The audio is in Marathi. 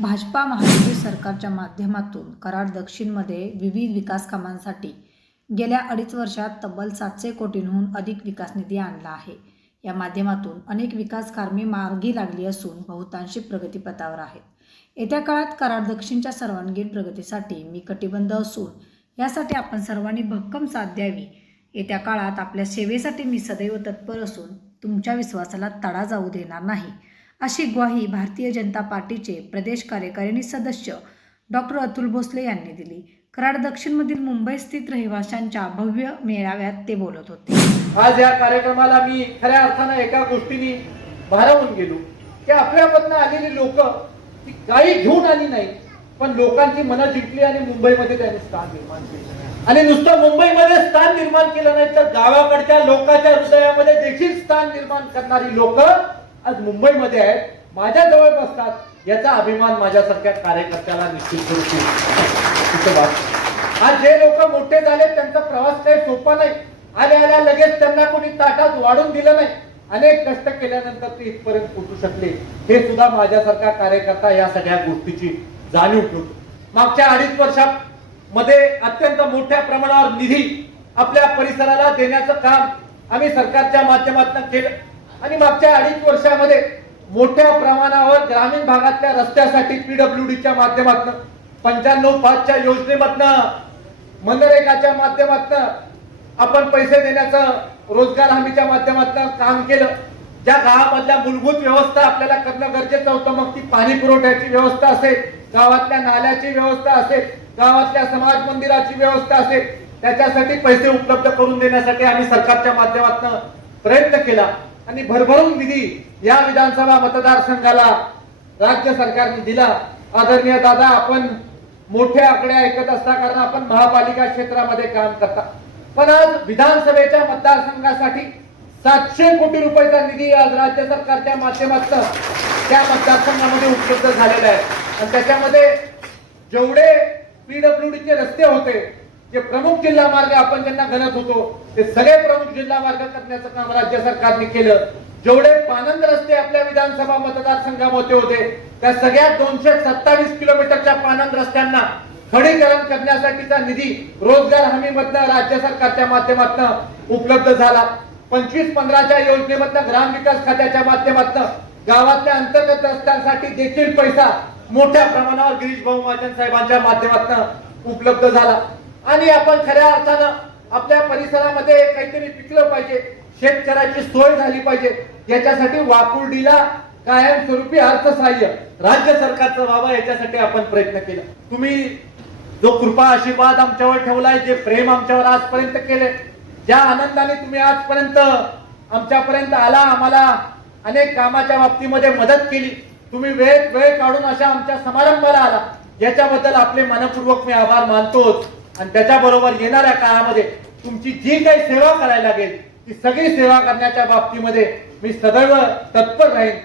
भाजपा महायुती सरकारच्या माध्यमातून कराड दक्षिणमध्ये विविध विकास कामांसाठी गेल्या अडीच वर्षात तब्बल सातशे कोटींहून अधिक विकास निधी आणला आहे. या माध्यमातून अनेक विकास कामे मार्गी लागली असून बहुतांशी प्रगतीपथावर आहेत. येत्या काळात कराड दक्षिणच्या सर्वांगीण प्रगतीसाठी मी कटिबंध असून यासाठी आपण सर्वांनी भक्कम साथ द्यावी. येत्या काळात आपल्या सेवेसाठी मी सदैव तत्पर असून तुमच्या विश्वासाला तडा जाऊ देणार नाही. अशी ग्वाही भारतीय जनता पार्टीचे प्रदेश कार्यकारिणी सदस्य डॉक्टर अतुल भोसले यांनी दिली. कराड दक्षिणमधील मुंबई स्थित रहिवाशांच्या भव्य मेळाव्यात ते बोलत होते. आज या कार्यक्रमाला मी खऱ्या अर्थानं एका गोष्टीने भारावून गेलो. की आपल्यामधनं आलेली लोक ती काही घेऊन आली नाही पण लोकांची मनं जिंकली आणि मुंबईमध्ये त्यांनी स्थान निर्माण केलं. आणि नुसतं मुंबईमध्ये स्थान निर्माण केलं नाही तर गावाकडच्या लोकांच्या हृदयामध्ये देखील स्थान निर्माण करणारी लोक आज मुंबईमध्ये आहेत. माझ्या जवळ बसतात. याचा अभिमान माझ्यासारख्या कार्यकर्त्याला निश्चित करू आज जे लोक मोठे झाले त्यांचा प्रवास काही सोपा नाही. आल्या आल्या लगेच त्यांना कोणी ताटात वाढून दिलं नाही. अनेक कष्ट केल्यानंतर ते इथपर्यंत पोहोचू शकले. हे सुद्धा माझ्यासारखा कार्यकर्ता या सगळ्या गोष्टीची जाणीव ठेवतो. मागच्या अडीच वर्षात मध्ये अत्यंत मोठ्या प्रमाणावर निधी आपल्या परिसराला देण्याचं काम आम्ही सरकारच्या माध्यमातून केलं. आणि मागच्या अडीच वर्षामध्ये मोठ्या प्रमाणावर ग्रामीण भागातल्या रस्त्यासाठी पीडब्ल्यूडीच्या माध्यमातून पंच्याण्णव पाचच्या योजनेमधनं मनरेगाच्या माध्यमातून आपण पैसे देण्याचं रोजगार हमीच्या माध्यमातून काम केलं. ज्या गावामधल्या मूलभूत व्यवस्था आपल्याला करणं गरजेचं होतं मग ती पाणी पुरवठ्याची व्यवस्था असेल गावातल्या नाल्याची व्यवस्था असेल गावातल्या समाज मंदिराची व्यवस्था असेल त्याच्यासाठी पैसे उपलब्ध करून देण्यासाठी आम्ही सरकारच्या माध्यमातून प्रयत्न केला. आणि भरभरून निधी या विधानसभा मतदारसंघाला राज्य सरकारने दिला. आदरणीय दादा आपण मोठे आकडे ऐकत असता कारण आपण महापालिका क्षेत्रामध्ये काम करता. पण आज विधानसभेच्या मतदारसंघासाठी सातशे कोटी रुपयाचा निधी आज राज्य सरकारच्या माध्यमातून त्या मतदारसंघामध्ये उपलब्ध झालेला आहे. आणि त्याच्यामध्ये जेवढे पीडब्ल्यूडीचे रस्ते होते जे प्रमुख जिल्हा मार्ग आपण त्यांना गणत होतो ते सगळे प्रमुख जिल्हा मार्ग करण्याचं काम राज्य सरकारने केलं. जेवढे पानंद रस्ते आपल्या विधानसभा मतदारसंघामध्ये होते त्या सगळ्या दोनशे सत्तावीस किलोमीटरच्या पानंद रस्त्यांना खडीकरण करण्यासाठीचा निधी रोजगार हमी मधनं राज्य सरकारच्या माध्यमातून उपलब्ध झाला. पंचवीस पंधराच्या योजनेमधनं ग्रामविकास खात्याच्या माध्यमातून गावातल्या अंतर्गत रस्त्यांसाठी देखील पैसा मोठ्या प्रमाणावर गिरीश भाऊ महाजन साहेबांच्या माध्यमातून उपलब्ध झाला. आणि आपण खऱ्या अर्थानं आपल्या परिसरामध्ये काहीतरी पिकलं पाहिजे शेतकऱ्याची सोय झाली पाहिजे याच्यासाठी वाकुर्डीला कायमस्वरूपी अर्थसहाय्य राज्य सरकारचं व्हावं याच्यासाठी आपण प्रयत्न केला. तुम्ही जो कृपा आशीर्वाद आमच्यावर ठेवलाय जे प्रेम आमच्यावर आजपर्यंत केले ज्या आनंदाने तुम्ही आजपर्यंत आमच्यापर्यंत आला आम्हाला अनेक कामाच्या बाबतीमध्ये मदत केली तुम्ही वेळ वेळ काढून अशा आमच्या समारंभाला आला याच्याबद्दल आपले मनपूर्वक मी आभार मानतोच. आणि त्याच्याबरोबर येणाऱ्या काळामध्ये तुमची जी काही सेवा करायला लागेल ती सगळी सेवा करण्याच्या बाबतीमध्ये मी सदैव तत्पर राहीन.